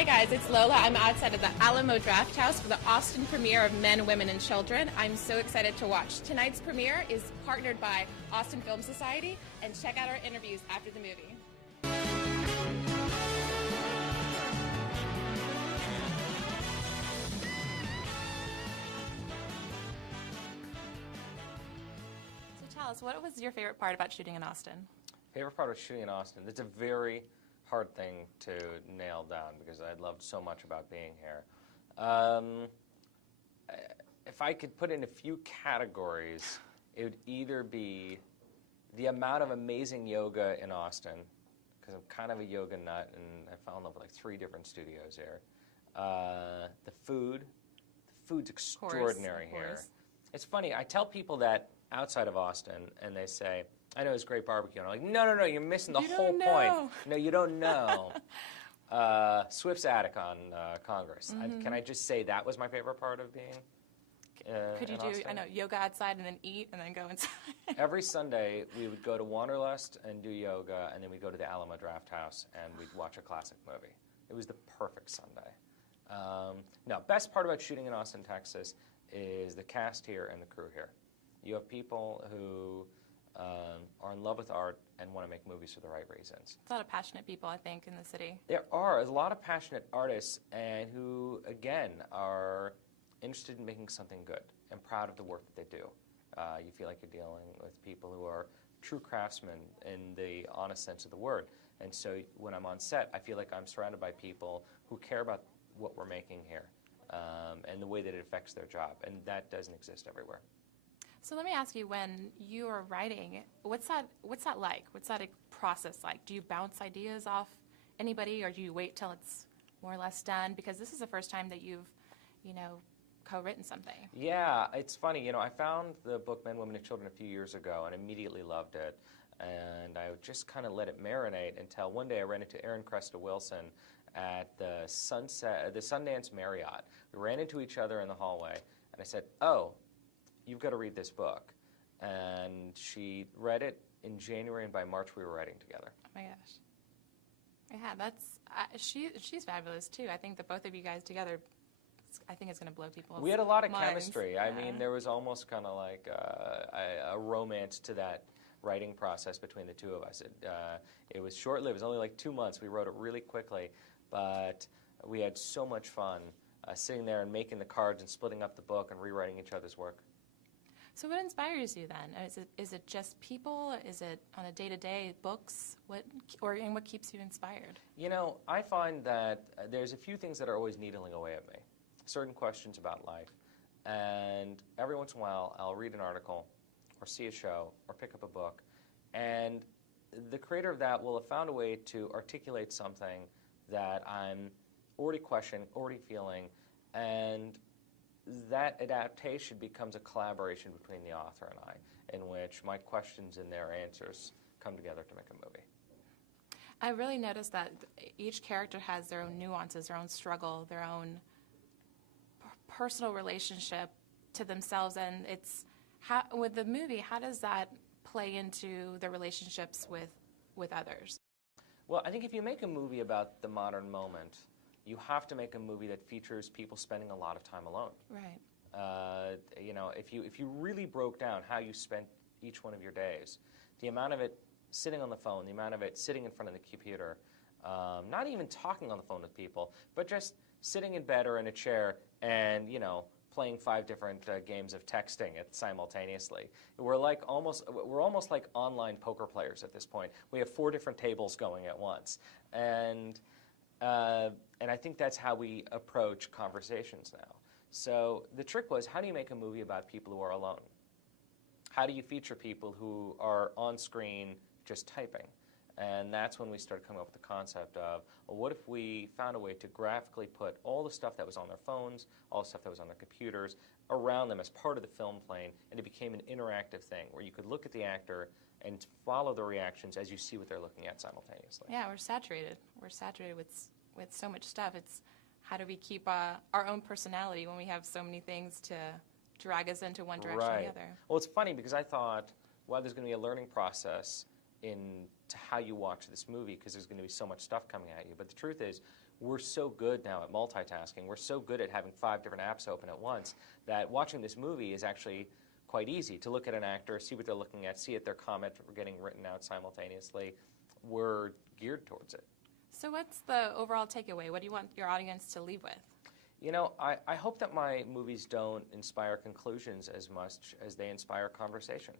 Hi guys, it's Lola. I'm outside of the Alamo Draft House for the Austin premiere of Men, Women, and Children. I'm so excited to watch. Tonight's premiere is partnered by Austin Film Society, and check out our interviews after the movie. So tell us, what was your favorite part about shooting in Austin? Favorite part of shooting in Austin? It's a very hard thing to nail down because I loved so much about being here. If I could put in a few categories, it would either be the amount of amazing yoga in Austin, because I'm kind of a yoga nut and I fell in love with like 3 different studios here. The food's extraordinary here. It's funny, I tell people that outside of Austin and they say, I know it's great barbecue. And I'm like, no, you're missing the whole point. No, you don't know. Swift's attic on Congress. Mm-hmm. Can I just say that was my favorite part of being Could you in do, Austin? I know, yoga outside and then eat and then go inside? Every Sunday, we would go to Wanderlust and do yoga, and then we'd go to the Alamo Draft House, and we'd watch a classic movie. It was the perfect Sunday. Now, best part about shooting in Austin, Texas, is the cast here and the crew here. You have people who are in love with art and want to make movies for the right reasons. A lot of passionate people, I think, in the city. There are a lot of passionate artists and who, again, are interested in making something good and proud of the work that they do. You feel like you're dealing with people who are true craftsmen in the honest sense of the word. And so when I'm on set, I feel like I'm surrounded by people who care about what we're making here and the way that it affects their job. And that doesn't exist everywhere. So let me ask you, when you are writing, what's that like? What's that process like? Do you bounce ideas off anybody, or do you wait till it's more or less done? Because this is the first time that you've, co-written something. Yeah, it's funny. I found the book Men, Women, and Children a few years ago and immediately loved it. And I just kind of let it marinate until one day I ran into Aaron Cresta Wilson at the Sundance Marriott. We ran into each other in the hallway, and I said, "Oh, you've got to read this book." And she read it in January, and by March we were writing together. Oh my gosh. Yeah, she's fabulous too. I think that both of you guys together, I think it's going to blow people's We had a lot of minds. chemistry. Yeah. I mean, there was almost kind of like a romance to that writing process between the two of us. It was short-lived. It was only like 2 months. We wrote it really quickly, but we had so much fun sitting there and making the cards and splitting up the book and rewriting each other's work. So what inspires you then? Is it just people? Is it on a day-to-day books? What keeps you inspired? I find that there's a few things that are always needling away at me. Certain questions about life. And every once in a while, I'll read an article or see a show or pick up a book. And the creator of that will have found a way to articulate something that I'm already questioning, already feeling, and that adaptation becomes a collaboration between the author and I, in which my questions and their answers come together to make a movie. I really noticed that each character has their own nuances, their own struggle, their own personal relationship to themselves, and with the movie, how does that play into the relationships with others? Well, I think if you make a movie about the modern moment, you have to make a movie that features people spending a lot of time alone. Right. If you really broke down how you spent each one of your days, the amount of it sitting on the phone, the amount of it sitting in front of the computer, not even talking on the phone with people, but just sitting in bed or in a chair and, playing 5 different games of texting simultaneously. We're almost like online poker players at this point. We have 4 different tables going at once. And I think that's how we approach conversations now. So the trick was, how do you make a movie about people who are alone? How do you feature people who are on screen just typing? And that's when we started coming up with the concept of, well, what if we found a way to graphically put all the stuff that was on their phones, all the stuff that was on their computers, around them as part of the film plane, and it became an interactive thing where you could look at the actor and follow the reactions as you see what they're looking at simultaneously. Yeah, we're saturated. We're saturated with so much stuff. It's how do we keep our own personality when we have so many things to drag us into one direction or the other? Well, it's funny because I thought, well, there's going to be a learning process into how you watch this movie because there's going to be so much stuff coming at you. But the truth is, we're so good now at multitasking. We're so good at having 5 different apps open at once that watching this movie is actually quite easy to look at an actor, see what they're looking at, see if their comment are getting written out simultaneously. We're geared towards it. So what's the overall takeaway? What do you want your audience to leave with? You know, I hope that my movies don't inspire conclusions as much as they inspire conversation.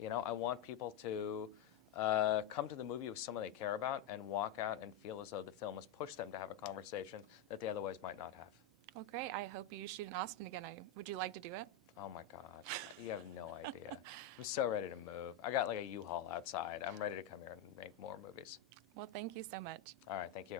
You know, I want people to come to the movie with someone they care about and walk out and feel as though the film has pushed them to have a conversation that they otherwise might not have. Well, great. I hope you shoot in Austin again. Would you like to do it? Oh, my God. You have no idea. I'm so ready to move. I got like a U-Haul outside. I'm ready to come here and make more movies. Well, thank you so much. All right. Thank you.